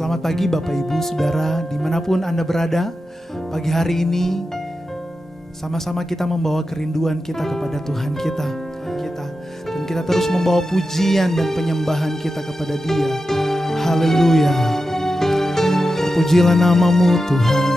Selamat pagi Bapak Ibu Saudara dimanapun Anda berada. Pagi hari ini sama-sama kita membawa kerinduan kita kepada Tuhan kita. Dan kita terus membawa pujian dan penyembahan kita kepada Dia. Haleluya. Pujilah namamu Tuhan.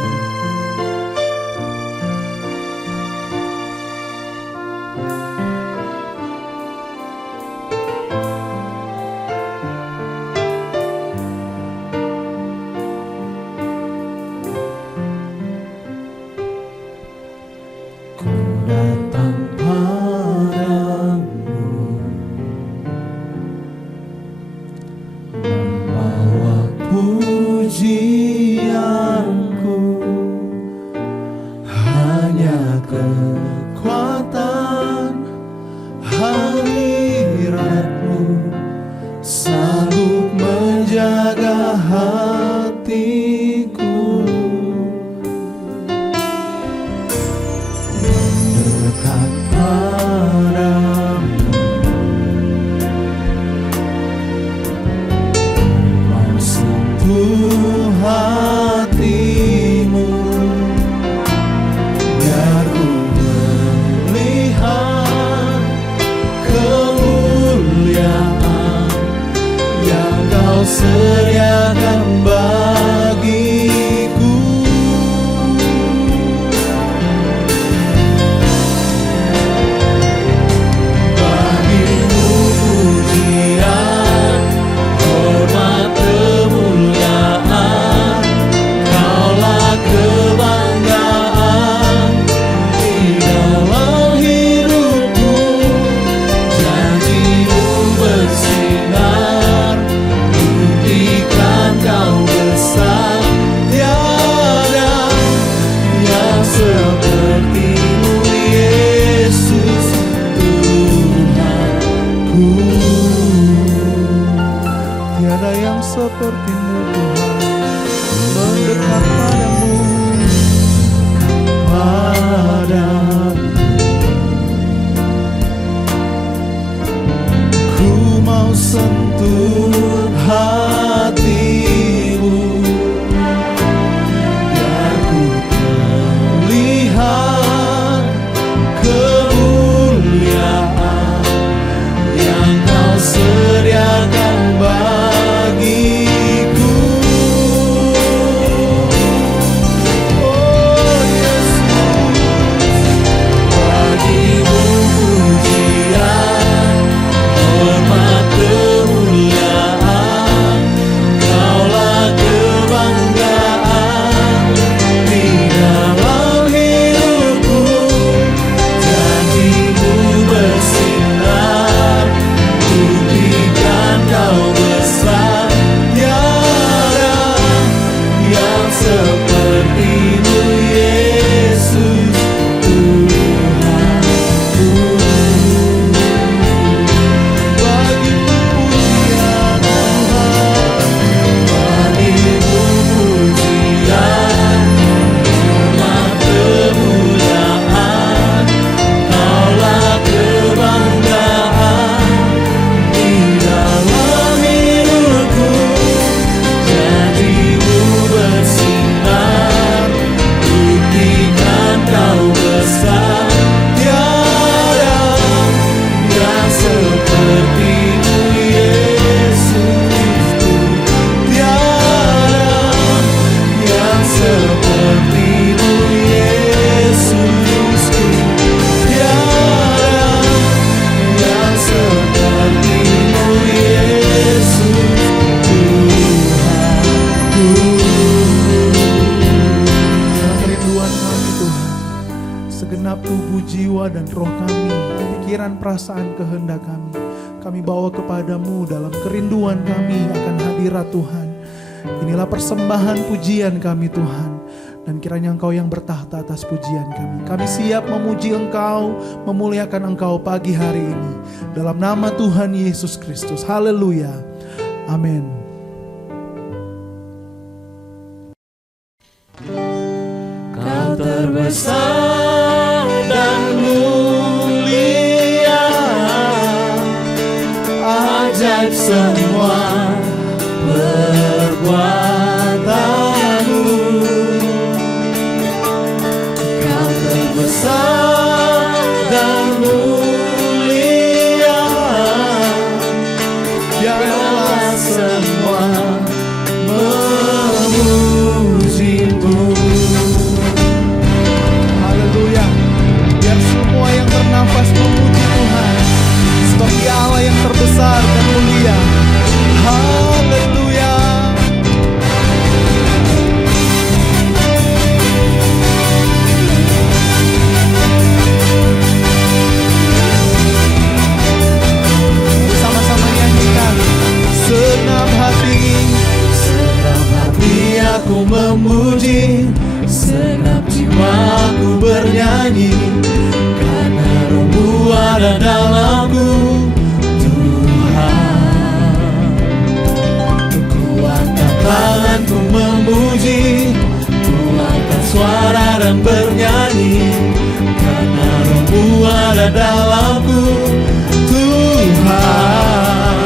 Perasaan kehendak kami bawa kepadamu dalam kerinduan kami akan hadirat Tuhan. Inilah persembahan pujian kami Tuhan, dan kiranya Engkau yang bertahta atas pujian kami. Kami siap memuji Engkau, memuliakan Engkau pagi hari ini dalam nama Tuhan Yesus Kristus. Haleluya, amin. Kau terbesar dan mulia, ajaib semua perbuatan. memuji, segenap jiwaku bernyanyi, karena Roh-Mu ada dalamku. Tuhan, kuatkan tanganku memuji, kuatkan suara dan bernyanyi, karena Roh-Mu ada dalamku. Tuhan,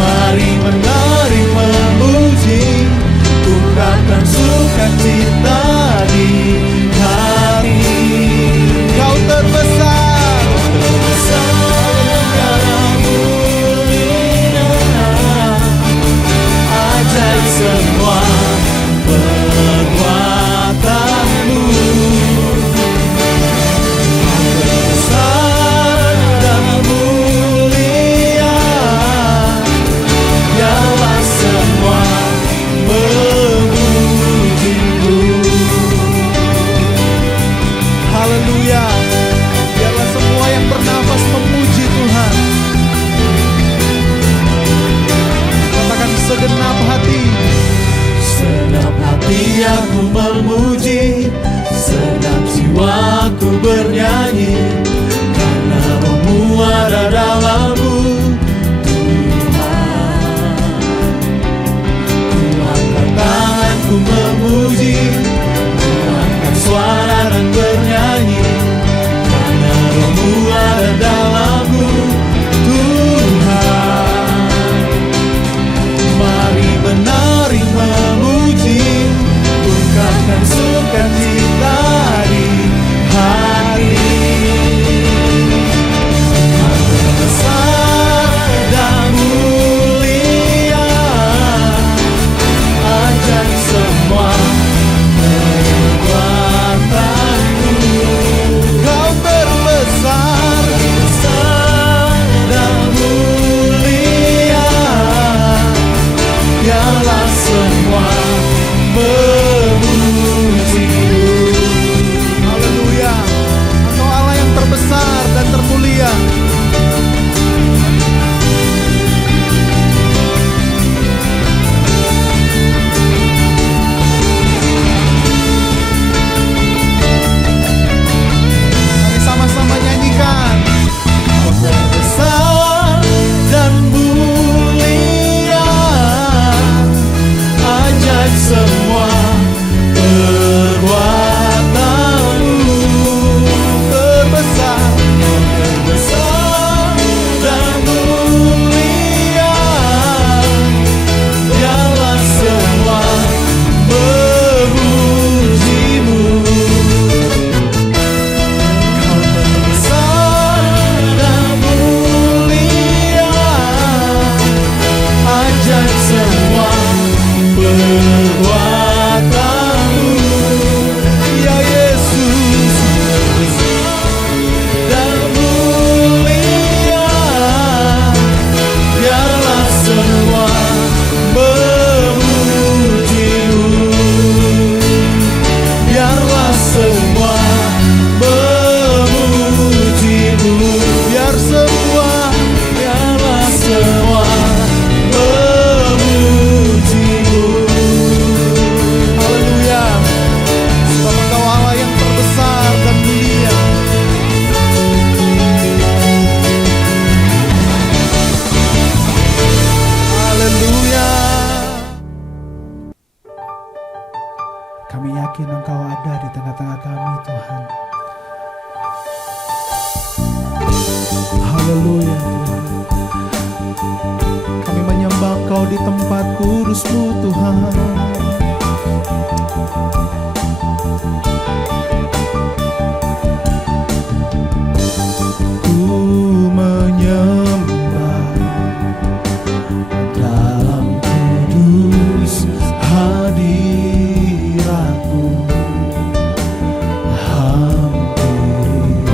mari menari memuji, ungkapkan sukacita di hati. Kau terbesar, Segala mulia, ajaib semua perbuatanmu. Besar dan mulia, biarlah semua memuji-Mu. haleluya. Biarlah semua yang bernafas memuji Tuhan. Katakan segenap hati. Segenap hati aku memuji, segenap jiwaku bernyanyi, karena Roh-Mu ada dalamku. Tuhan, kuatkan tanganku memuji, kuatkan suara dan bernyanyi, karena Roh-Mu ada dalamku. Tuhan, mari menari memuji, ungkapkan sukacita di hati. Karena besar dan mulia, ajaib semua perbuatanmu. Kau terbesar, Besar dan mulia, biarlah semua memuji-Mu. haleluya. Engkau Allah yang terbesar dan termulia. Mari sama-sama nyanyikan. Besar dan mulia, ajaib semua perbuatanmu. Terbesar, Besar dan mulia, biarlah semua memuji-Mu. Kau terbesar dan mulia, ajaib semua perbuatanmu. ya Yesus. Dan mulia, biarlah semua memuji-Mu. Biarlah semua memuji-Mu. Biar semua, Biarlah semua memuji-Mu. haleluya. Sebab Engkau Allah yang terbesar dan mulia. Haleluya. Kami yakin Engkau ada di tengah-tengah kami, Tuhan. Haleluya, Tuhan. Kami menyembah Engkau di tempat kudus-Mu, Tuhan. Ku menyembah dalam kudus hadirat-Mu, hampir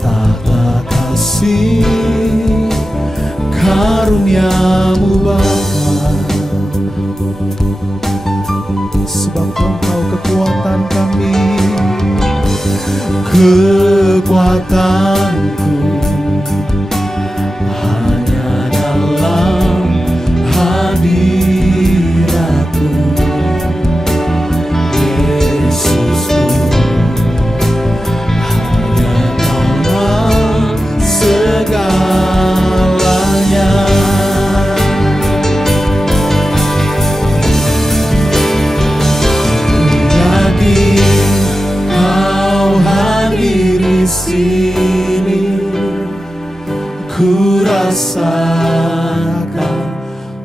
tahta kasih karunia-Mu Bapa. Sebab Engkau kekuatan kami, kekuatanku hanya dalam hadirat-Mu.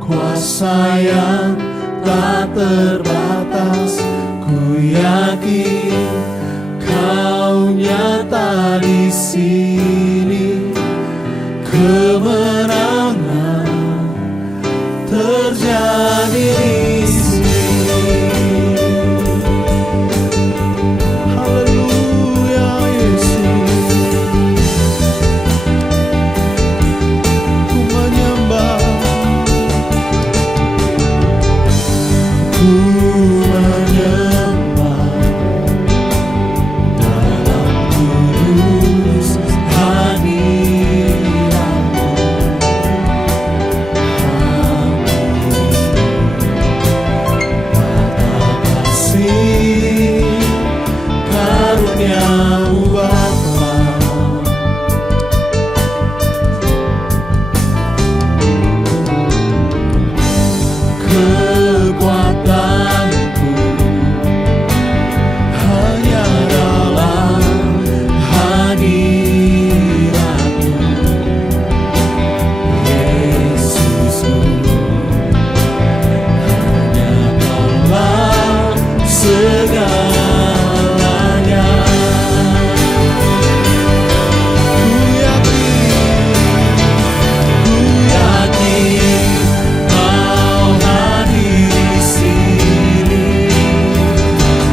kuasa yang tak terbatas. Ku yakin Kau nyata di sini, kemenangan terjadi di sini. Haleluya Yesus, ku menyembah, Ku menyembah dalam kudus hadirat-Mu. Mata kasih karunia-Mu Bapa, kekuatanku hanya dalam hadirat-Mu. Yesusku, hanya Kaulah segalanya. Ku yakin Kau hadir di sini.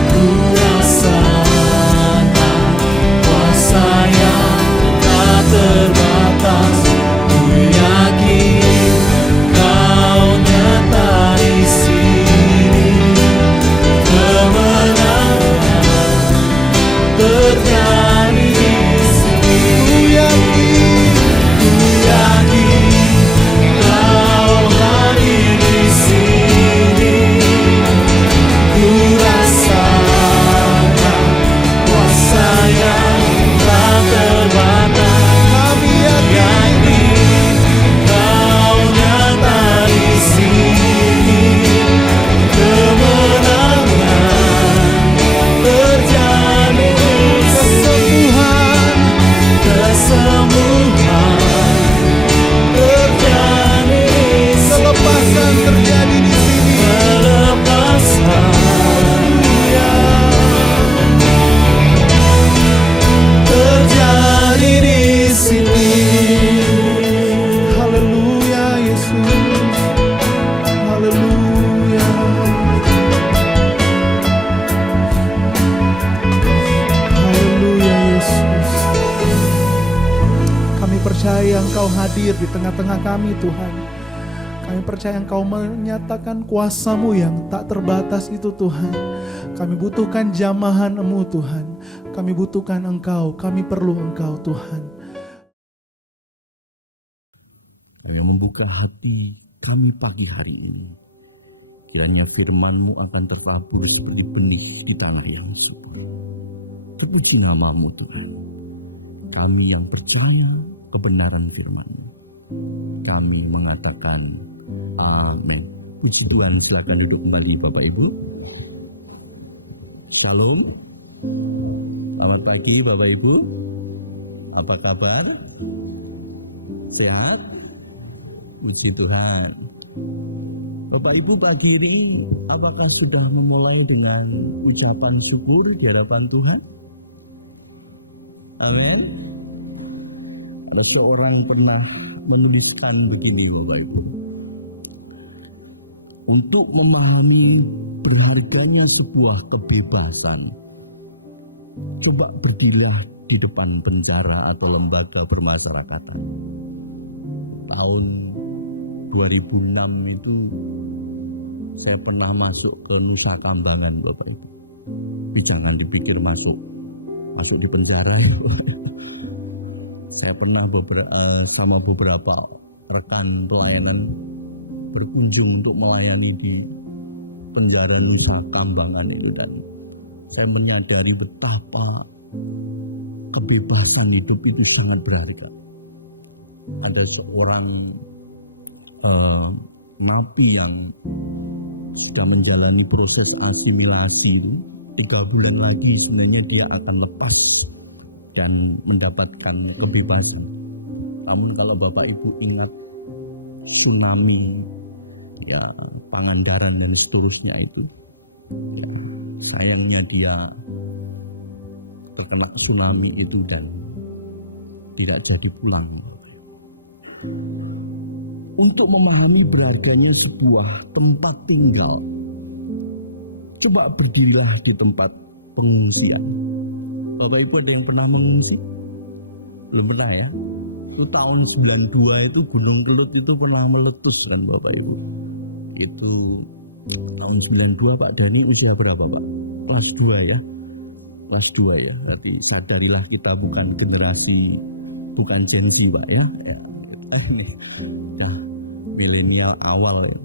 Ku rasakan kuasa yang tak terbatas. Ku yakin Kau nyata di sini, kemenangan terjadi di sini. Ku yakin Kau hadir di sini. Ku rasakan kuasa yang tak terbatas. Kami yakin Kau nyata di sini, kemenangan terjadi di sini. Kesembuhan terjadi di sini. kelepasan terjadi di sini. Kelepasan terjadi di sini. Haleluya Yesus, haleluya, haleluya Yesus. Kami percaya Engkau hadir di tengah-tengah kami Tuhan. Kami percaya Engkau menyatakan kuasa-Mu yang tak terbatas itu Tuhan. Kami butuhkan jamahan-Mu Tuhan. Kami butuhkan Engkau, kami perlu Engkau Tuhan. Kami membuka hati kami pagi hari ini. Kiranya firman-Mu akan tertabur seperti benih di tanah yang subur. Terpuji nama-Mu Tuhan. Kami yang percaya kebenaran firman-Mu, kami mengatakan amin. Puji Tuhan, silakan duduk kembali Bapak Ibu. Shalom. Selamat pagi Bapak Ibu. Apa kabar? Sehat? Puji Tuhan. Bapak Ibu, pagi ini apakah sudah memulai dengan ucapan syukur di hadapan Tuhan? Amin. Ada seorang pernah menuliskan begini Bapak Ibu. Untuk memahami berharganya sebuah kebebasan, coba berdirilah di depan penjara atau lembaga permasyarakatan. Tahun 2006 itu saya pernah masuk ke Nusa Kambangan Bapak Ibu. Tapi jangan dipikir masuk di penjara ya Bapak. Saya pernah sama beberapa rekan pelayanan berkunjung untuk melayani di penjara Nusa Kambangan itu, dan saya menyadari betapa kebebasan hidup itu sangat berharga. Ada seorang napi yang sudah menjalani proses asimilasi itu, 3 bulan lagi sebenarnya dia akan lepas dan mendapatkan kebebasan. Namun kalau Bapak Ibu ingat tsunami ya Pangandaran dan seterusnya itu. Ya, sayangnya dia terkena tsunami itu dan tidak jadi pulang. Untuk memahami berharganya sebuah tempat tinggal, coba berdirilah di tempat pengungsian. Bapak Ibu ada yang pernah mengungsi? Belum pernah ya? Itu tahun 92 itu Gunung Kelut itu pernah meletus kan Bapak Ibu. Itu tahun 92 Pak Dani usia berapa Pak? Kelas 2 ya? Kelas 2 ya. Berarti sadarilah kita bukan generasi, bukan Gen Z Pak ya. Ini ya milenial awal ya.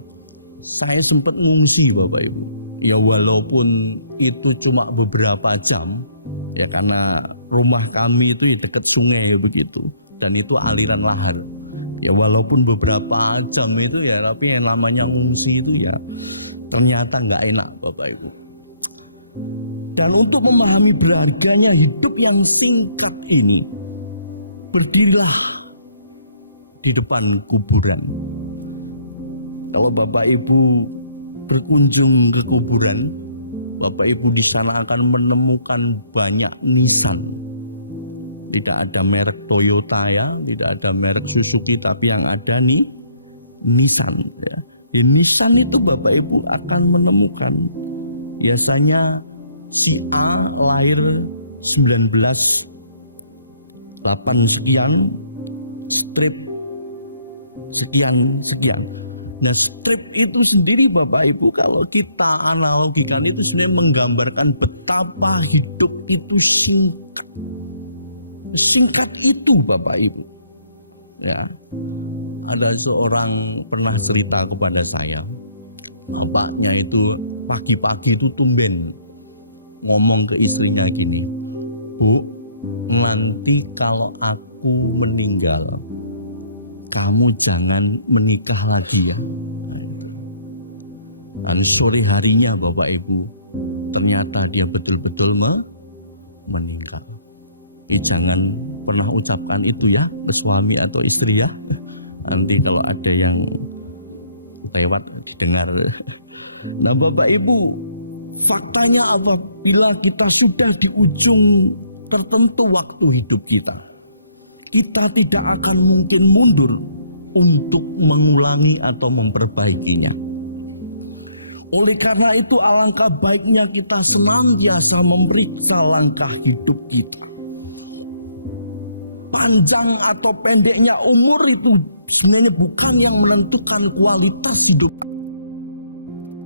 Saya sempat ngungsi Bapak Ibu. Ya walaupun itu cuma beberapa jam ya, karena rumah kami itu dekat sungai begitu dan itu aliran lahar. Ya walaupun beberapa jam itu ya, tapi yang namanya ngungsi itu ya ternyata nggak enak Bapak Ibu. Dan untuk memahami berharganya hidup yang singkat ini, berdirilah di depan kuburan. Kalau Bapak Ibu berkunjung ke kuburan, Bapak Ibu di sana akan menemukan banyak nisan. Tidak ada merek Toyota ya, tidak ada merek Suzuki, tapi yang ada nih nisan ya. Di nisan itu Bapak Ibu akan menemukan biasanya si A lahir 1908 sekian, strip sekian. Nah strip itu sendiri Bapak Ibu kalau kita analogikan itu sebenarnya menggambarkan betapa hidup itu singkat. Singkat itu Bapak Ibu. Ya, ada seorang pernah cerita kepada saya, bapaknya itu pagi-pagi itu tumben ngomong ke istrinya gini, Bu, nanti kalau aku meninggal, kamu jangan menikah lagi ya. Dan sore harinya Bapak Ibu, ternyata dia betul-betul meninggal. Jangan pernah ucapkan itu ya ke suami atau istri ya. Nanti kalau ada yang lewat didengar. Nah Bapak Ibu, faktanya apabila kita sudah di ujung tertentu waktu hidup kita tidak akan mungkin mundur untuk mengulangi atau memperbaikinya. Oleh karena itu alangkah baiknya kita senantiasa memeriksa langkah hidup kita. Panjang atau pendeknya umur itu sebenarnya bukan yang menentukan kualitas hidup,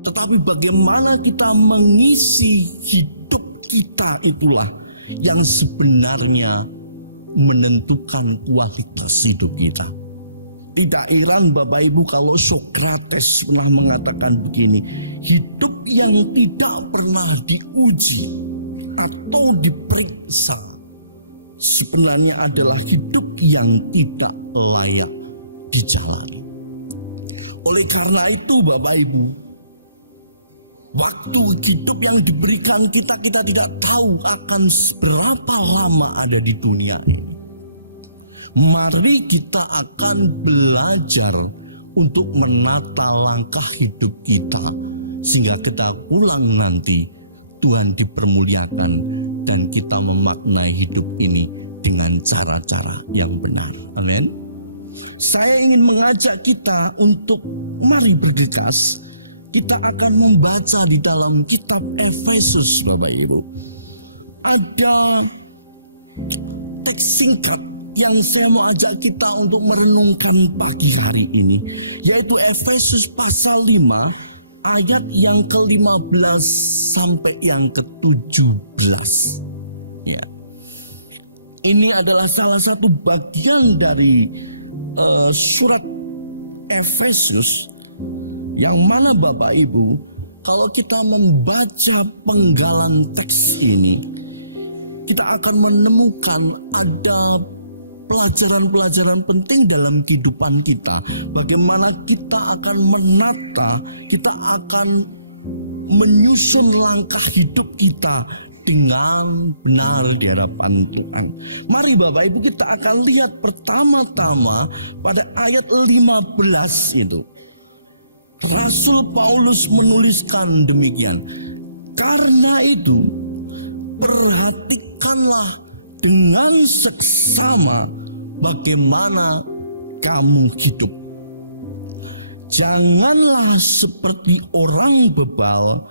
tetapi bagaimana kita mengisi hidup kita itulah yang sebenarnya menentukan kualitas hidup kita. Tidak heran Bapak Ibu kalau Sokrates pernah mengatakan begini, hidup yang tidak pernah diuji atau diperiksa sebenarnya adalah hidup yang tidak layak dijalani. Oleh karena itu Bapak Ibu, waktu hidup yang diberikan kita tidak tahu akan berapa lama ada di dunia ini. Mari kita akan belajar untuk menata langkah hidup kita sehingga kita pulang nanti Tuhan dipermuliakan dan kita memaknai hidup ini dengan cara-cara yang benar. Amin. Saya ingin mengajak kita untuk mari bergegas. Kita akan membaca di dalam kitab Efesus Bapak Ibu. Ada teks singkat yang saya mau ajak kita untuk merenungkan pagi hari ini, yaitu Efesus pasal 5 ayat yang ke-15 sampai yang ke-17. Ya. Ini adalah salah satu bagian dari surat Efesus yang mana Bapak Ibu, kalau kita membaca penggalan teks ini, kita akan menemukan ada pelajaran-pelajaran penting dalam kehidupan kita. Bagaimana kita akan menata, kita akan menyusun langkah hidup kita dengan benar di hadapan Tuhan. Mari Bapak Ibu kita akan lihat pertama-tama pada ayat 15 itu. Rasul Paulus menuliskan demikian. Karena itu, perhatikanlah dengan seksama bagaimana kamu hidup. Janganlah seperti orang bebal,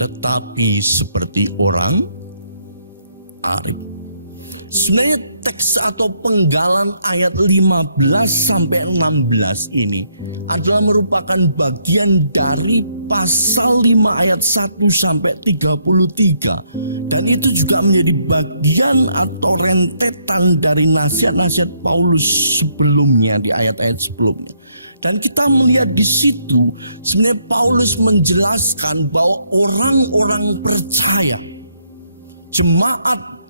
tetapi seperti orang arif. Sebenarnya teks atau penggalan ayat 15 sampai 16 ini adalah merupakan bagian dari pasal 5 ayat 1 sampai 33. Dan itu juga menjadi bagian atau rentetan dari nasihat-nasihat Paulus sebelumnya di ayat-ayat sebelumnya. Dan kita melihat di situ sebenarnya Paulus menjelaskan bahwa orang-orang percaya, jemaat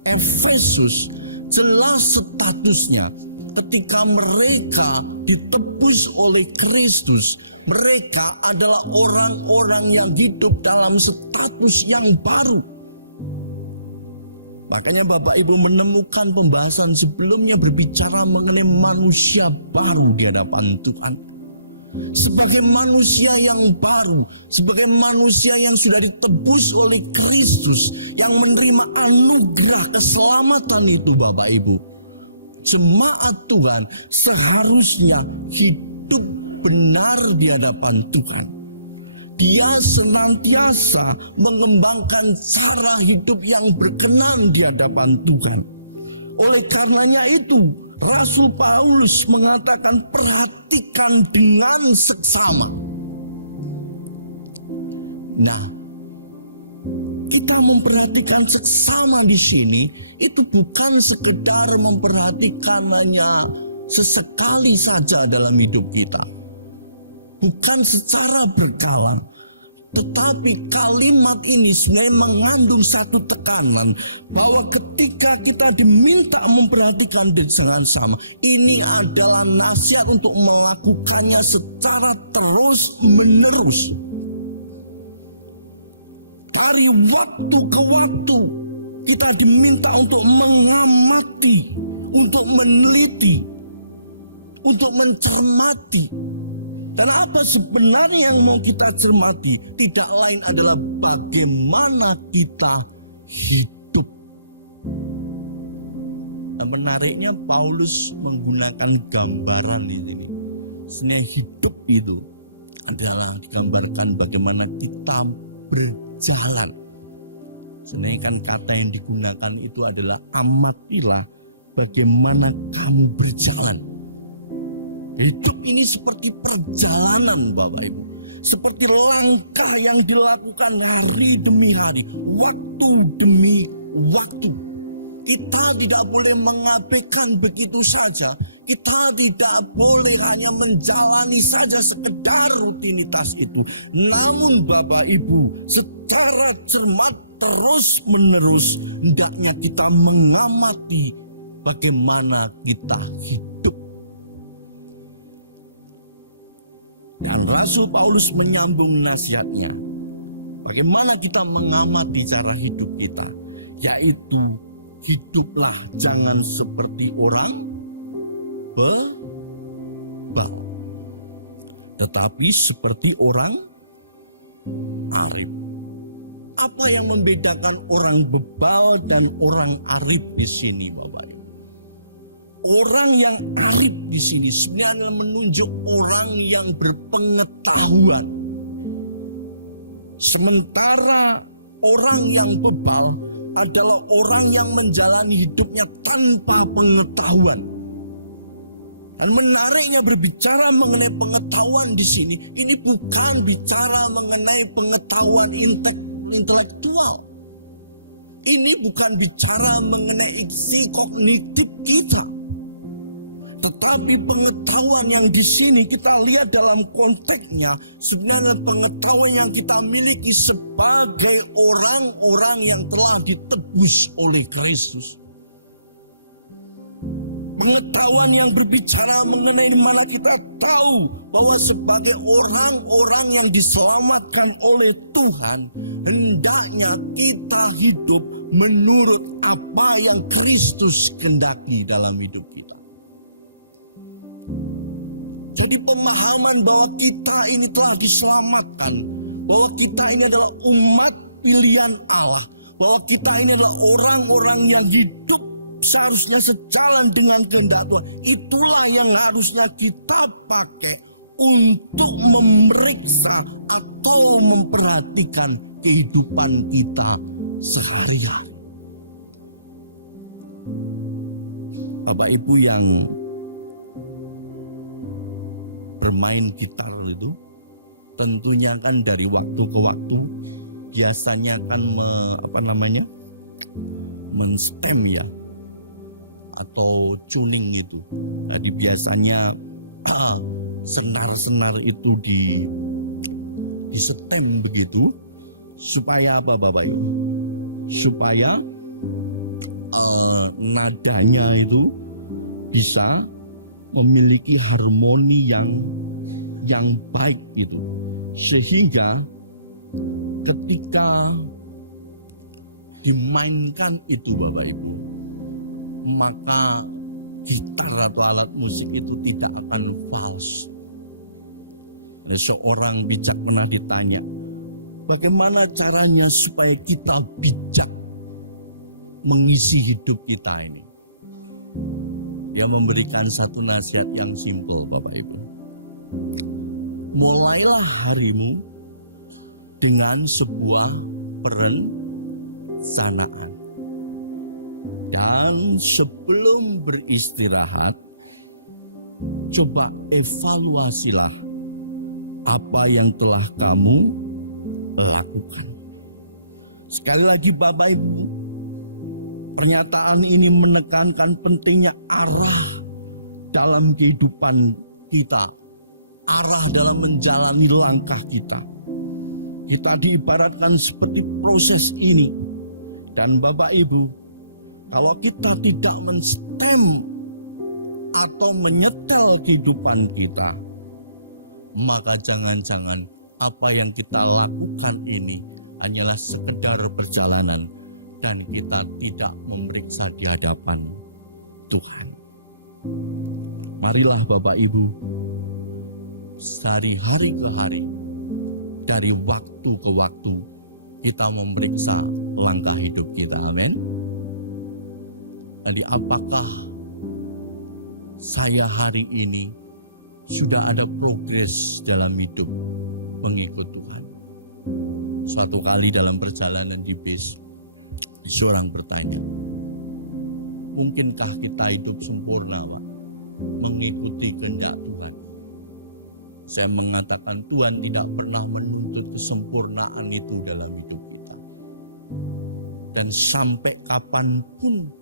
Efesus jelas statusnya ketika mereka ditebus oleh Kristus. Mereka adalah orang-orang yang hidup dalam status yang baru. Makanya Bapak Ibu menemukan pembahasan sebelumnya berbicara mengenai manusia baru di hadapan Tuhan. Sebagai manusia yang baru, sebagai manusia yang sudah ditebus oleh Kristus, yang menerima anugerah keselamatan itu Bapak Ibu, jemaat Tuhan seharusnya hidup benar di hadapan Tuhan. Dia senantiasa mengembangkan cara hidup yang berkenan di hadapan Tuhan. Oleh karenanya itu, Rasul Paulus mengatakan perhatikan dengan seksama. Nah, kita memperhatikan seksama di sini itu bukan sekedar memperhatikan hanya sesekali saja dalam hidup kita. Bukan secara berkala, tetapi kalimat ini sebenarnya mengandung satu tekanan bahwa ketika kita diminta memperhatikan dengan sama, ini adalah nasihat untuk melakukannya secara terus menerus. Dari waktu ke waktu kita diminta untuk mengamati, untuk meneliti, untuk mencermati. Dan apa sebenarnya yang mau kita cermati? Tidak lain adalah bagaimana kita hidup. Nah, menariknya Paulus menggunakan gambaran di sini. Sebenarnya hidup itu adalah digambarkan bagaimana kita berjalan. Sebenarnya kan kata yang digunakan itu adalah amatilah bagaimana kamu berjalan. Hidup ini seperti perjalanan Bapak Ibu. Seperti langkah yang dilakukan hari demi hari, waktu demi waktu. Kita tidak boleh mengabaikan begitu saja. Kita tidak boleh hanya menjalani saja sekedar rutinitas itu. Namun Bapak Ibu, secara cermat terus menerus hendaknya kita mengamati bagaimana kita hidup. Dan Rasul Paulus menyambung nasihatnya. Bagaimana kita mengamati cara hidup kita, yaitu hiduplah jangan seperti orang bebal, tetapi seperti orang arif. Apa yang membedakan orang bebal dan orang arif di sini, Bapak? Orang yang arif di sini sebenarnya menunjuk orang yang berpengetahuan. Sementara orang yang bebal adalah orang yang menjalani hidupnya tanpa pengetahuan. Dan menariknya berbicara mengenai pengetahuan di sini, ini bukan bicara mengenai pengetahuan intelektual. Ini bukan bicara mengenai isi kognitif kita. Tetapi pengetahuan yang di sini kita lihat dalam konteksnya sebenarnya pengetahuan yang kita miliki sebagai orang-orang yang telah ditebus oleh Kristus. Pengetahuan yang berbicara mengenai mana kita tahu bahwa sebagai orang-orang yang diselamatkan oleh Tuhan, hendaknya kita hidup menurut apa yang Kristus kehendaki dalam hidup kita. Jadi pemahaman bahwa kita ini telah diselamatkan, bahwa kita ini adalah umat pilihan Allah, bahwa kita ini adalah orang-orang yang hidup seharusnya sejalan dengan kehendak Tuhan. Itulah yang harusnya kita pakai untuk memeriksa atau memperhatikan kehidupan kita sehari-hari. Bapak Ibu yang bermain gitar itu tentunya kan dari waktu ke waktu biasanya kan menstem ya, atau tuning itu. Jadi biasanya senar-senar itu disetem begitu supaya apa Bapak Ibu? Supaya nadanya itu bisa memiliki harmoni yang baik gitu. Sehingga ketika dimainkan itu Bapak Ibu, maka gitar atau alat musik itu tidak akan fals. Seorang bijak pernah ditanya, bagaimana caranya supaya kita bijak mengisi hidup kita ini? Dia memberikan satu nasihat yang simpel Bapak Ibu. Mulailah harimu dengan sebuah perencanaan. Dan sebelum beristirahat, coba evaluasilah apa yang telah kamu lakukan. Sekali lagi Bapak Ibu, pernyataan ini menekankan pentingnya arah dalam kehidupan kita, arah dalam menjalani langkah kita. Kita diibaratkan seperti proses ini. Dan Bapak Ibu, kalau kita tidak menstem atau menyetel kehidupan kita, maka jangan-jangan apa yang kita lakukan ini hanyalah sekedar perjalanan dan kita tidak memeriksa di hadapan Tuhan. Marilah Bapak Ibu, dari hari ke hari, dari waktu ke waktu, kita memeriksa langkah hidup kita. Amin. Jadi apakah saya hari ini sudah ada progres dalam hidup mengikut Tuhan? Suatu kali dalam perjalanan di bis, seorang bertanya, mungkinkah kita hidup sempurna Pak, mengikuti kehendak Tuhan? Saya mengatakan Tuhan tidak pernah menuntut kesempurnaan itu dalam hidup kita. Dan sampai kapanpun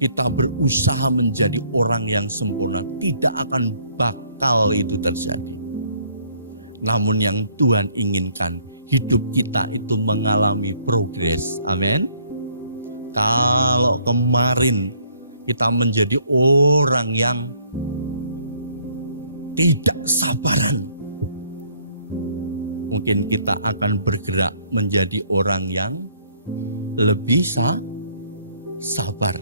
kita berusaha menjadi orang yang sempurna, tidak akan bakal itu terjadi. Namun yang Tuhan inginkan, hidup kita itu mengalami progres. Amin. Kalau kemarin kita menjadi orang yang tidak sabaran, mungkin kita akan bergerak menjadi orang yang lebih sabar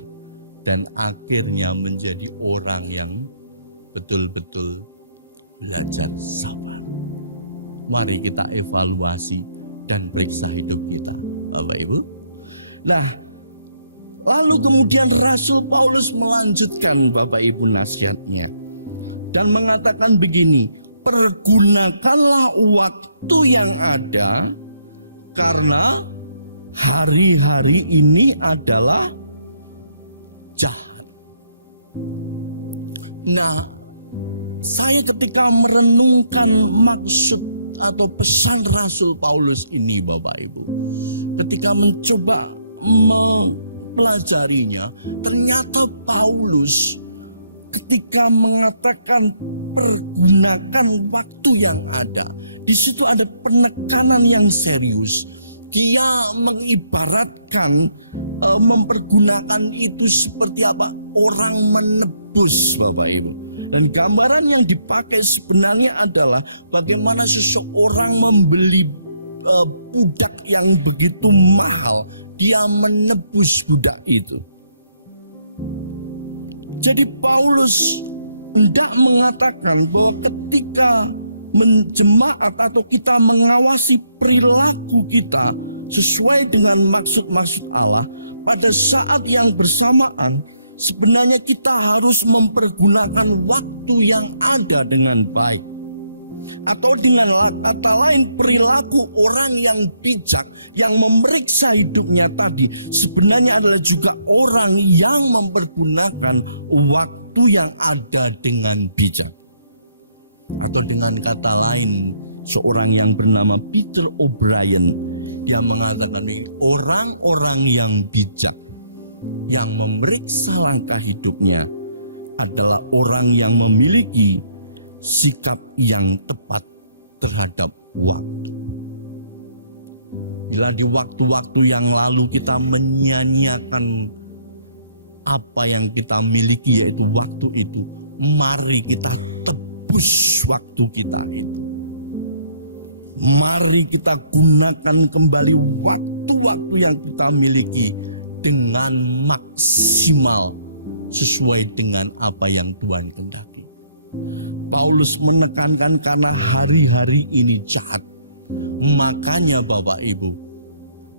dan akhirnya menjadi orang yang betul-betul belajar sabar. Mari kita evaluasi dan periksa hidup kita, Bapak Ibu. Nah, lalu kemudian Rasul Paulus melanjutkan Bapak Ibu nasihatnya dan mengatakan begini, pergunakanlah waktu yang ada karena hari-hari ini adalah jahat. Nah, saya ketika merenungkan maksud atau pesan Rasul Paulus ini Bapak Ibu, ketika mencoba mempelajarinya, ternyata Paulus ketika mengatakan pergunakan waktu yang ada, di situ ada penekanan yang serius. Dia mengibaratkan mempergunakan itu seperti apa? Orang menebus Bapak Ibu. Dan gambaran yang dipakai sebenarnya adalah bagaimana seseorang membeli budak yang begitu mahal, dia menebus budak itu. Jadi Paulus hendak mengatakan bahwa ketika menjemaat atau kita mengawasi perilaku kita sesuai dengan maksud-maksud Allah, pada saat yang bersamaan sebenarnya kita harus mempergunakan waktu yang ada dengan baik. Atau dengan kata lain, perilaku orang yang bijak, yang memeriksa hidupnya tadi sebenarnya adalah juga orang yang mempergunakan waktu yang ada dengan bijak. Atau dengan kata lain, seorang yang bernama Peter O'Brien, dia mengatakan ini, orang-orang yang bijak, yang memeriksa langkah hidupnya adalah orang yang memiliki sikap yang tepat terhadap waktu. Bila di waktu-waktu yang lalu kita menyia-nyiakan apa yang kita miliki, yaitu waktu itu, mari kita tebus waktu kita itu. Mari kita gunakan kembali waktu-waktu yang kita miliki dengan maksimal sesuai dengan apa yang Tuhan kehendaki. Paulus menekankan karena hari-hari ini jahat. Makanya Bapak Ibu,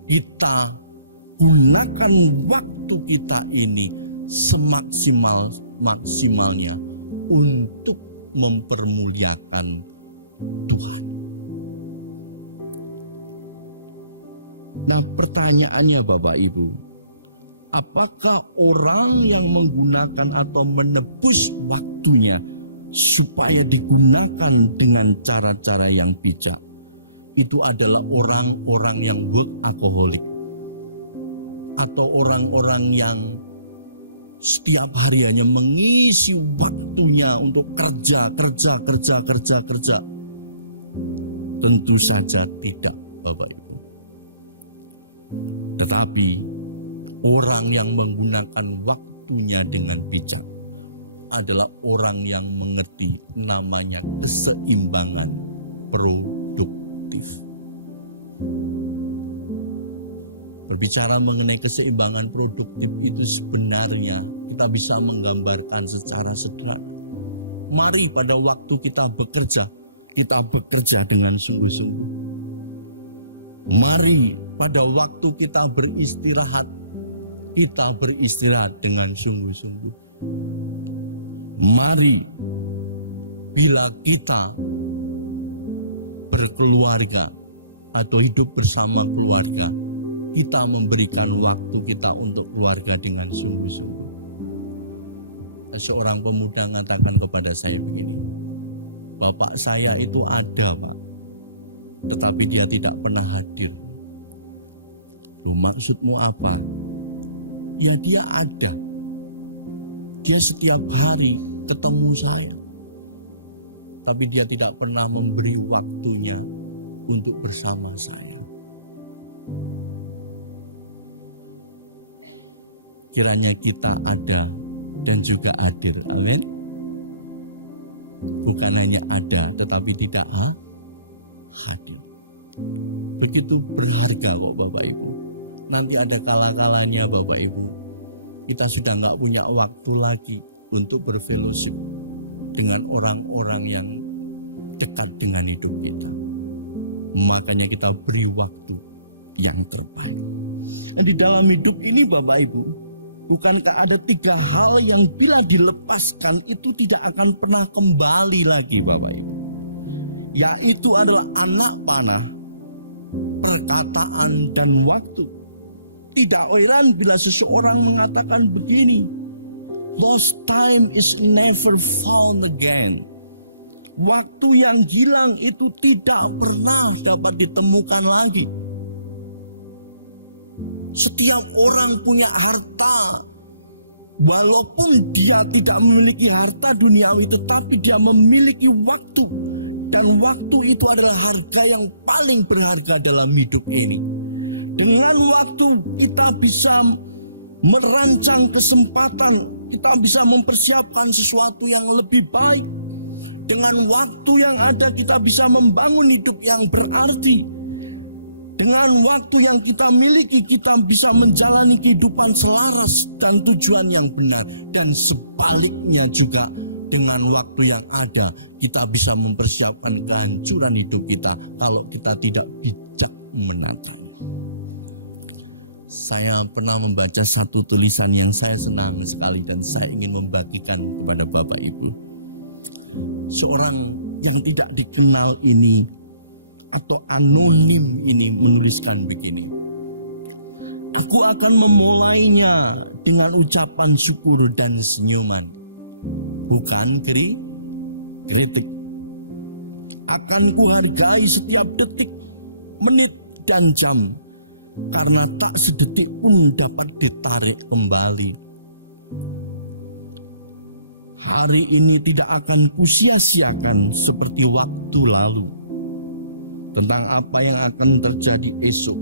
kita gunakan waktu kita ini semaksimal-maksimalnya untuk mempermuliakan Tuhan. Nah, pertanyaannya Bapak Ibu, apakah orang yang menggunakan atau menebus waktunya supaya digunakan dengan cara-cara yang bijak, itu adalah orang-orang yang workaholic, atau orang-orang yang setiap hari hanya mengisi waktunya untuk kerja? Tentu saja tidak, Bapak Ibu. Tetapi orang yang menggunakan waktunya dengan bijak adalah orang yang mengerti namanya keseimbangan produktif. Berbicara mengenai keseimbangan produktif itu sebenarnya kita bisa menggambarkan secara sederhana. Mari pada waktu kita bekerja dengan sungguh-sungguh. Mari pada waktu kita beristirahat dengan sungguh-sungguh. Mari bila kita berkeluarga atau hidup bersama keluarga, kita memberikan waktu kita untuk keluarga dengan sungguh-sungguh. Seorang pemuda mengatakan kepada saya begini, bapak saya itu ada Pak, tetapi dia tidak pernah hadir. Loh, maksudmu apa? Ya dia ada. Dia setiap hari ketemu saya, tapi dia tidak pernah memberi waktunya untuk bersama saya. Kiranya kita ada dan juga hadir. Amin. Bukan hanya ada, tetapi tidak hadir. Begitu berharga kok Bapak Ibu. Nanti ada kala-kalanya Bapak Ibu, kita sudah nggak punya waktu lagi untuk berfellowship dengan orang-orang yang dekat dengan hidup kita. Makanya kita beri waktu yang terbaik. Dan di dalam hidup ini Bapak Ibu, bukankah ada 3 hal yang bila dilepaskan itu tidak akan pernah kembali lagi Bapak Ibu? Yaitu adalah anak panah, perkataan, dan waktu. Tidak heran bila seseorang mengatakan begini, lost time is never found again. Waktu yang hilang itu tidak pernah dapat ditemukan lagi. Setiap orang punya harta. Walaupun dia tidak memiliki harta duniawi, tetapi dia memiliki waktu. Dan waktu itu adalah harga yang paling berharga dalam hidup ini. Dengan waktu kita bisa merancang kesempatan, kita bisa mempersiapkan sesuatu yang lebih baik. Dengan waktu yang ada kita bisa membangun hidup yang berarti. Dengan waktu yang kita miliki kita bisa menjalani kehidupan selaras dan tujuan yang benar. Dan sebaliknya juga dengan waktu yang ada, kita bisa mempersiapkan kehancuran hidup kita kalau kita tidak bijak menatanya. Saya pernah membaca satu tulisan yang saya senang sekali dan saya ingin membagikan kepada Bapak Ibu. Seorang yang tidak dikenal ini atau anonim ini menuliskan begini. Aku akan memulainya dengan ucapan syukur dan senyuman, bukan kritik. Akan kuhargai setiap detik, menit, dan jam, karena tak sedetik pun dapat ditarik kembali. Hari ini tidak akan kusia-siakan seperti waktu lalu. Tentang apa yang akan terjadi esok,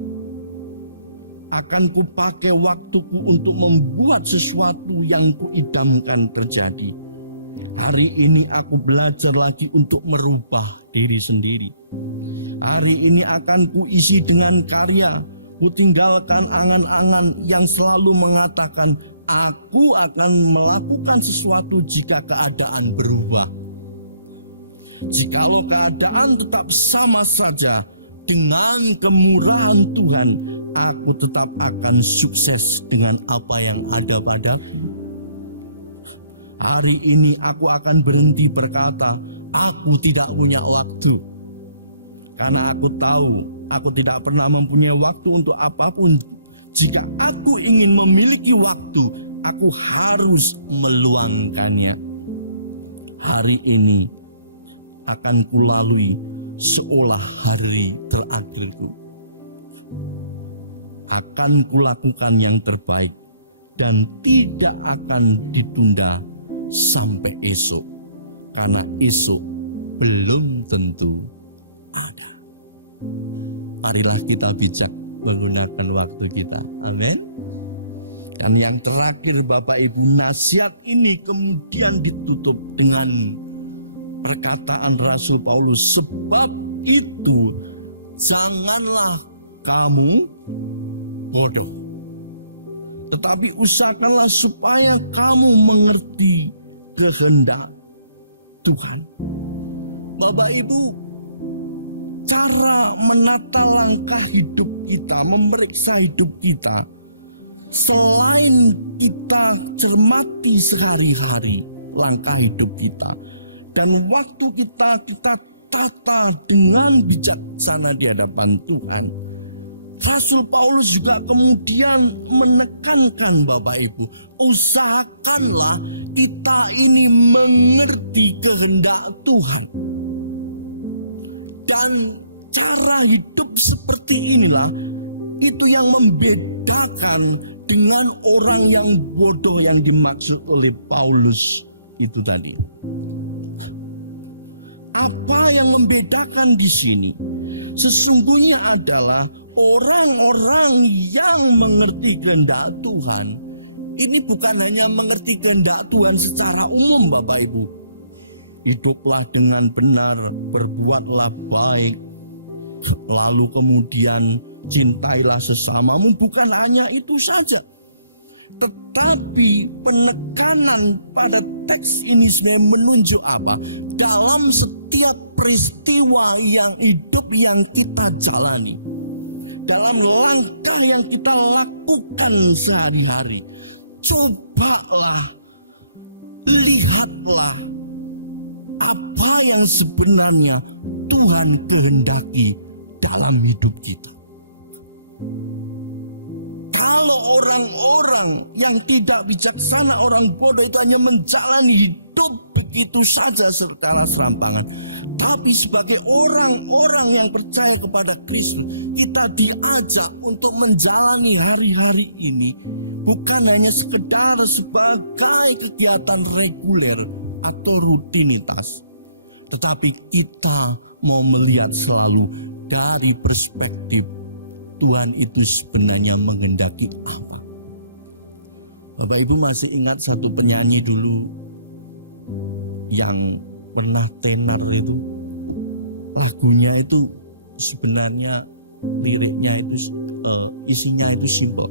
akan kupakai waktuku untuk membuat sesuatu yang kuidamkan terjadi. Hari ini aku belajar lagi untuk merubah diri sendiri. Hari ini akan kuisi dengan karya. Kutinggalkan angan-angan yang selalu mengatakan aku akan melakukan sesuatu jika keadaan berubah. Jikalau keadaan tetap sama saja, dengan kemurahan Tuhan, aku tetap akan sukses dengan apa yang ada padaku. Hari ini aku akan berhenti berkata, aku tidak punya waktu. Karena aku tahu, aku tidak pernah mempunyai waktu untuk apapun. Jika aku ingin memiliki waktu, aku harus meluangkannya. Hari ini akan kulalui seolah hari terakhirku. Akan kulakukan yang terbaik dan tidak akan ditunda sampai esok, karena esok belum tentu ada. Marilah kita bijak menggunakan waktu kita. Amin. Dan yang terakhir Bapak Ibu, nasihat ini kemudian ditutup dengan perkataan Rasul Paulus, sebab itu janganlah kamu bodoh, tetapi usahakanlah supaya kamu mengerti kehendak Tuhan. Bapak Ibu, cara menata langkah hidup kita, memeriksa hidup kita, selain kita cermati sehari-hari langkah hidup kita, dan waktu kita tata dengan bijaksana di hadapan Tuhan. Rasul Paulus juga kemudian menekankan Bapak Ibu, usahakanlah kita ini mengerti kehendak Tuhan. Dan cara hidup seperti inilah itu yang membedakan dengan orang yang bodoh yang dimaksud oleh Paulus itu tadi. Apa yang membedakan di sini? Sesungguhnya adalah orang-orang yang mengerti kehendak Tuhan. Ini bukan hanya mengerti kehendak Tuhan secara umum Bapak Ibu. Hiduplah dengan benar, berbuatlah baik, lalu kemudian cintailah sesamamu. Bukan hanya itu saja, tetapi penekanan pada teks ini sebenarnya menunjuk apa? Dalam setiap peristiwa yang hidup yang kita jalani, dalam langkah yang kita lakukan sehari-hari, cobalah, lihatlah apa yang sebenarnya Tuhan kehendaki dalam hidup kita. Kalau orang-orang yang tidak bijaksana, orang bodoh itu hanya menjalani hidup begitu saja secara serampangan. Tapi sebagai orang-orang yang percaya kepada Kristus, kita diajak untuk menjalani hari-hari ini bukan hanya sekedar sebagai kegiatan reguler atau rutinitas, tetapi kita mau melihat selalu dari perspektif Tuhan itu sebenarnya menghendaki apa. Bapak Ibu masih ingat satu penyanyi dulu yang pernah tenar itu, lagunya itu sebenarnya liriknya itu isinya itu simpel.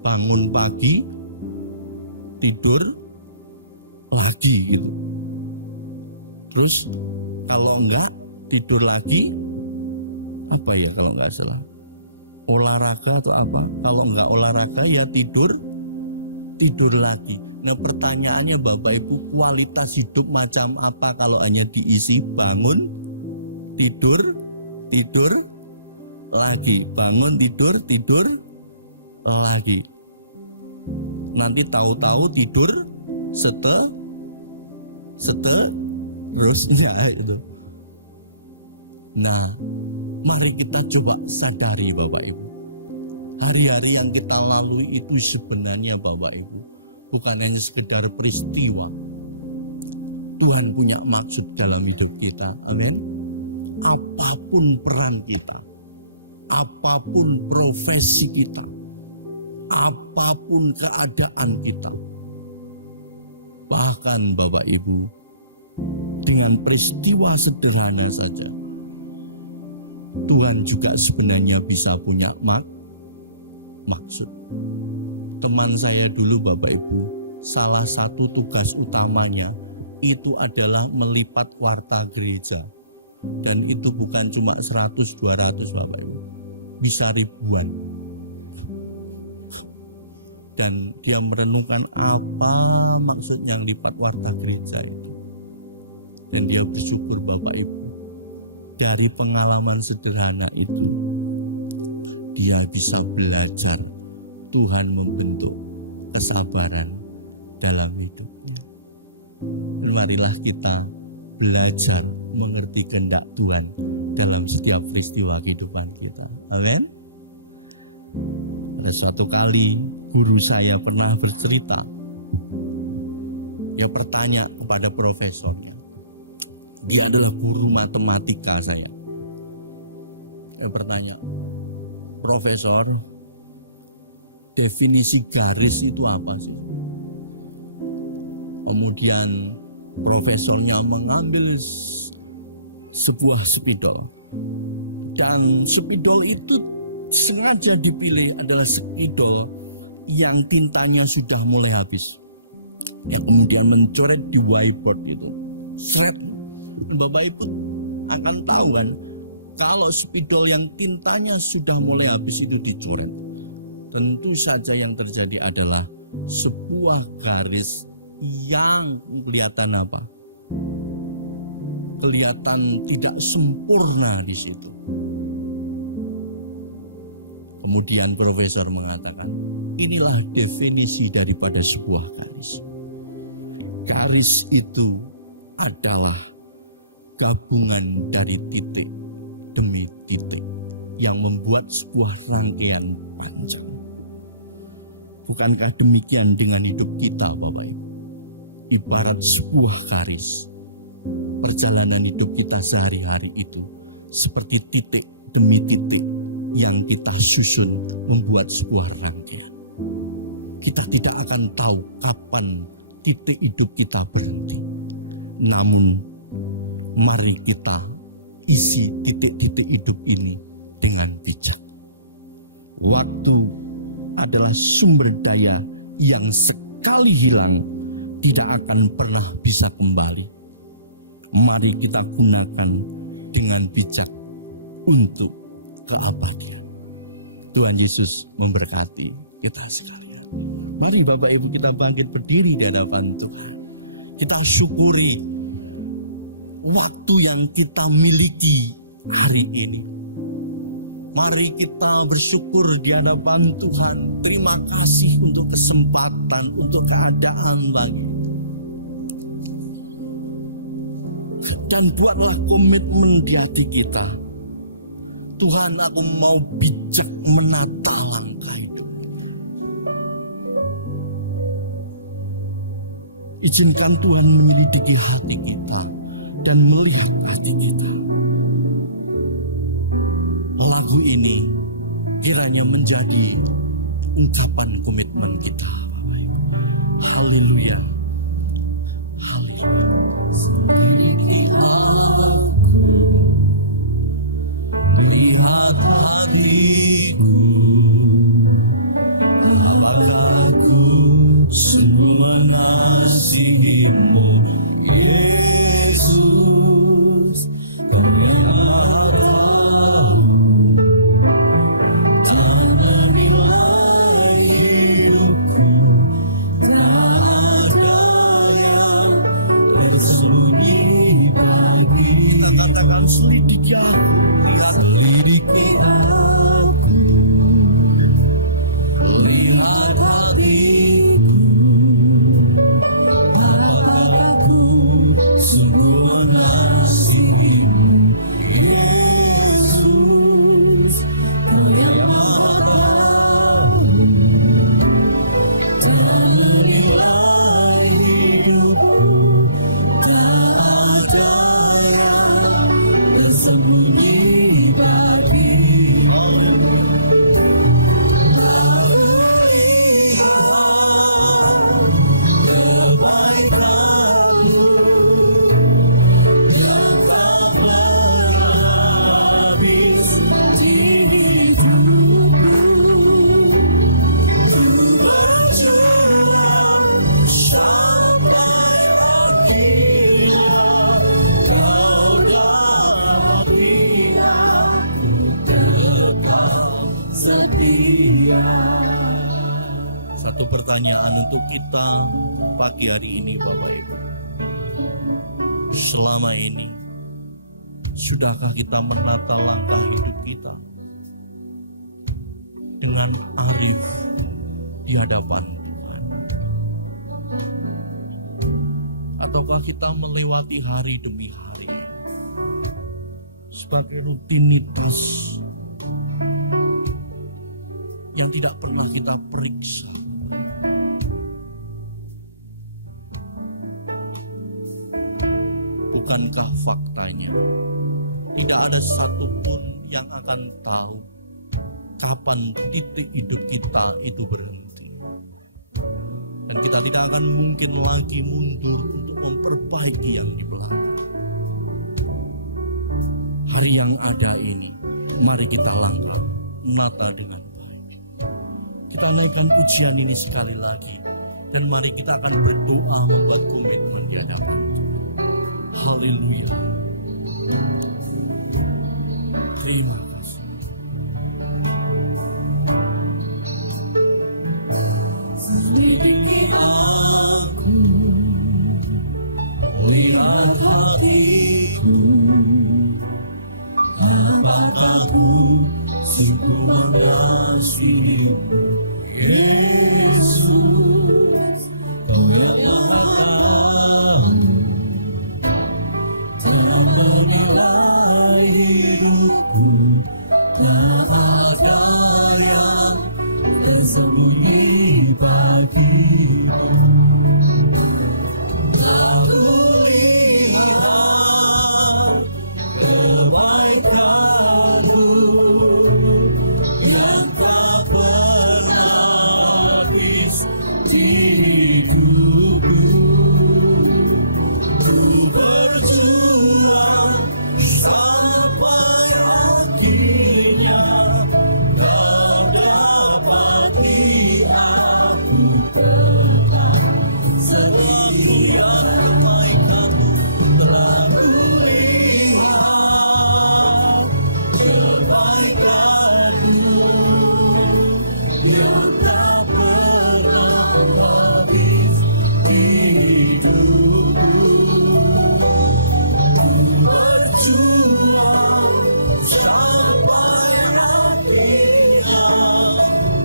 Bangun pagi, tidur, lagi gitu. Terus kalau enggak tidur lagi, apa ya kalau enggak salah, olahraga atau apa? Kalau enggak olahraga ya tidur lagi. Nah pertanyaannya Bapak Ibu, kualitas hidup macam apa kalau hanya diisi bangun, tidur lagi, bangun, tidur lagi. Nanti tahu-tahu tidur seterusnya itu. Nah, mari kita coba sadari Bapak Ibu. Hari-hari yang kita lalui itu sebenarnya Bapak Ibu bukan hanya sekedar peristiwa. Tuhan punya maksud dalam hidup kita. Amin. Apapun peran kita, apapun profesi kita, apapun keadaan kita, bahkan Bapak Ibu, dengan peristiwa sederhana saja, Tuhan juga sebenarnya bisa punya maksud. Teman saya dulu Bapak Ibu, salah satu tugas utamanya itu adalah melipat warta gereja. Dan itu bukan cuma 100-200 Bapak Ibu, bisa ribuan. Dan dia merenungkan apa maksudnya lipat warta gereja itu. Dan dia bersyukur Bapak Ibu, dari pengalaman sederhana itu dia bisa belajar Tuhan membentuk kesabaran dalam hidupnya. Dan marilah kita belajar mengerti kehendak Tuhan dalam setiap peristiwa kehidupan kita. Amin. Pada suatu kali guru saya pernah bercerita, dia bertanya kepada profesornya. Dia adalah guru matematika saya. Dia bertanya, "Profesor, definisi garis itu apa sih?" Kemudian profesornya mengambil sebuah spidol, dan spidol itu sengaja dipilih adalah spidol yang tintanya sudah mulai habis. Yang kemudian mencoret di whiteboard itu, shred. Bapak Ibu akan tahu kan, kalau spidol yang tintanya sudah mulai habis itu dicoret, tentu saja yang terjadi adalah sebuah garis yang kelihatan apa? Kelihatan tidak sempurna di situ. Kemudian profesor mengatakan, inilah definisi daripada sebuah garis. Garis itu adalah gabungan dari titik demi titik yang membuat sebuah rangkaian panjang. Bukankah demikian dengan hidup kita Bapak Ibu? Ibarat sebuah garis. Perjalanan hidup kita sehari-hari itu seperti titik demi titik yang kita susun membuat sebuah rangkaian. Kita tidak akan tahu kapan titik hidup kita berhenti. Namun mari kita isi titik-titik hidup ini dengan bijak. Waktu adalah sumber daya yang sekali hilang tidak akan pernah bisa kembali. Mari kita gunakan dengan bijak untuk keabadian. Tuhan Yesus memberkati kita sekalian. Mari Bapak Ibu kita bangkit berdiri di hadapan Tuhan. Kita syukuri waktu yang kita miliki hari ini. Mari kita bersyukur di hadapan Tuhan. Terima kasih untuk kesempatan, untuk keadaan lagi. Dan buatlah komitmen di hati kita. Tuhan, aku mau bijak menata langkah hidup. Izinkan Tuhan menyelidiki hati kita dan melihat hati kita. Lagu ini kiranya menjadi ungkapan komitmen kita. Haleluya. Haleluya. Selidiki aku, lihat hatiku, apakah aku sungguh mengasihimu. Satu pertanyaan untuk kita pagi hari ini Bapak Ibu. Selama ini, sudahkah kita menata langkah hidup kita dengan arif di hadapan Tuhan? Ataukah kita melewati hari demi hari sebagai rutinitas yang tidak pernah kita periksa? Bukankah faktanya tidak ada satupun yang akan tahu kapan titik hidup kita itu berhenti, dan kita tidak akan mungkin lagi mundur untuk memperbaiki yang di belakang. Hari yang ada ini, mari kita langkah menata dengan baik. Kita naikkan pujian ini sekali lagi, dan mari kita akan berdoa membuat komitmen di hadapan Tuhan. Haleluya. Terima kasih. Selidiki aku, lihat hatiku, apakah aku sungguh mengasihimu, Yesus. Kau yang telah menilai hidupku, tak ada yang tersembunyi bagimu. Aku lihat kebaikanmu yang tak pernah habis di hidupku. Sampai akhirnya kau dapati aku tetap setia. Kebaikanmu telah kulihat, kebaikanmu yang tak pernah habis di hidupku. Berjuang sampai akhirnya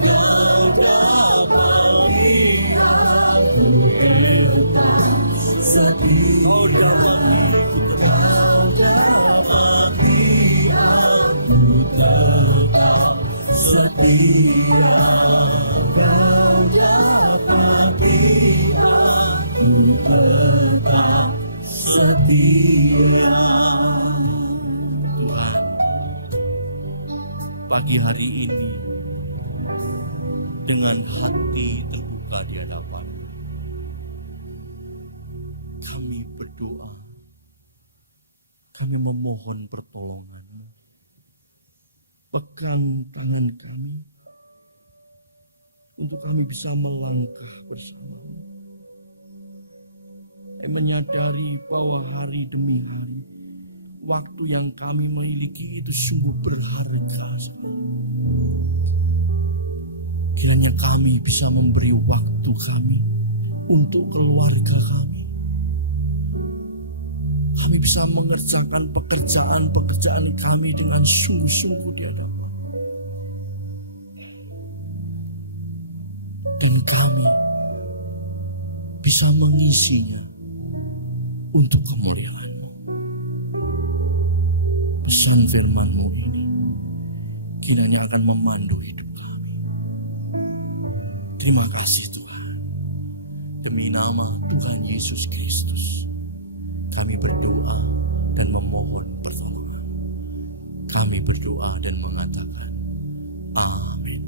kau dapati aku tetap setia. Kau dapati aku tetap setia. Kau dapati aku tetap setia. Tuhan, pagi hari ini dengan hati terbuka di hadapan kami berdoa, kami memohon pertolongan-Mu. Pegang tangan kami untuk kami bisa melangkah bersama-Mu. Menyadari bahwa hari demi hari waktu yang kami miliki itu sungguh berharga sekali. Kiranya kami bisa memberi waktu kami untuk keluarga kami. Kami bisa mengerjakan pekerjaan-pekerjaan kami dengan sungguh-sungguh di hadapan. Dan kami bisa mengisinya untuk kemuliaan-Mu. Pesan firman-Mu ini kiranya akan memandu hidup kami. Terima kasih Tuhan. Demi nama Tuhan Yesus Kristus, kami berdoa dan memohon pertolongan. Kami berdoa dan mengatakan, amin.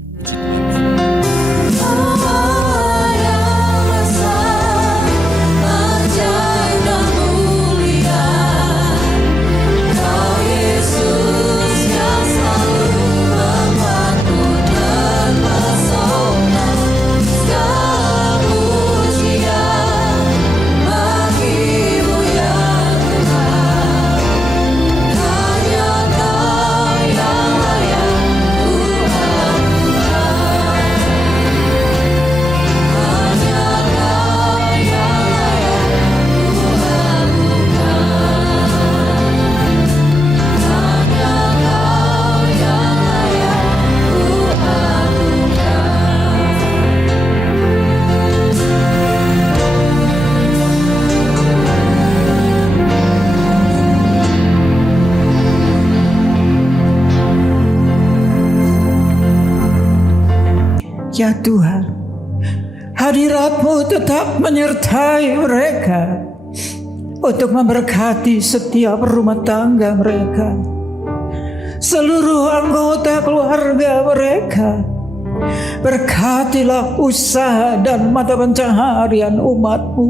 Hanya Kau yang layak Ya Tuhan, hadirat-Mu tetap menyertai mereka untuk memberkati setiap rumah tangga mereka, seluruh anggota keluarga mereka. Berkatilah usaha dan mata pencaharian umat-Mu.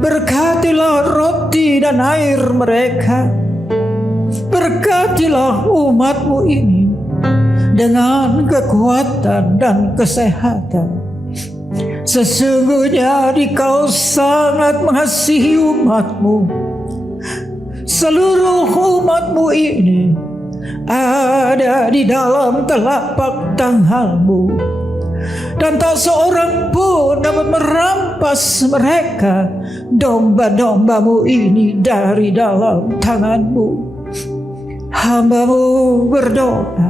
Berkatilah roti dan air mereka. Berkatilah umat-Mu ini dengan kekuatan dan kesehatan. Sesungguhnya Dikau sangat mengasihi umat-Mu. Seluruh umat-Mu ini ada di dalam telapak tangan-Mu, dan tak seorang pun dapat merampas mereka, domba-domba-Mu ini, dari dalam tangan-Mu. Hamba-Mu berdoa,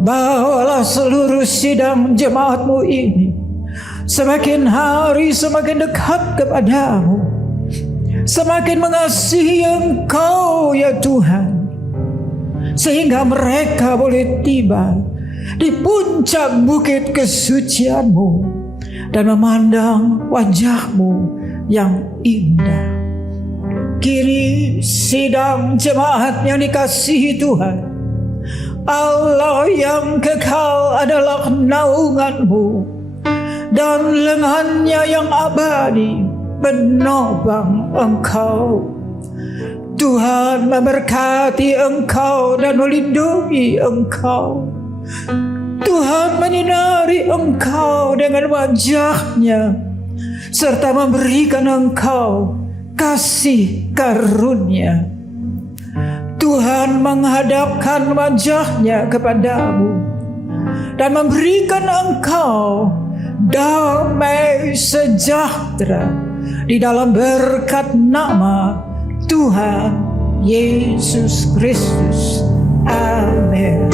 bawalah seluruh sidang jemaat-Mu ini semakin hari semakin dekat kepadamu, semakin mengasihi Engkau ya Tuhan, sehingga mereka boleh tiba di puncak bukit kesucian-Mu dan memandang wajah-Mu yang indah. Kini sidang jemaat yang dikasihi Tuhan, Allah yang kekal adalah naungan-Mu, dan lengannya yang abadi menopang Engkau. Tuhan memberkati Engkau dan melindungi Engkau. Tuhan menyinari Engkau dengan wajah-Nya, serta memberikan Engkau kasih karunia. Tuhan menghadapkan wajah-Nya kepadamu dan memberikan Engkau damai sejahtera di dalam berkat nama Tuhan Yesus Kristus. Amin.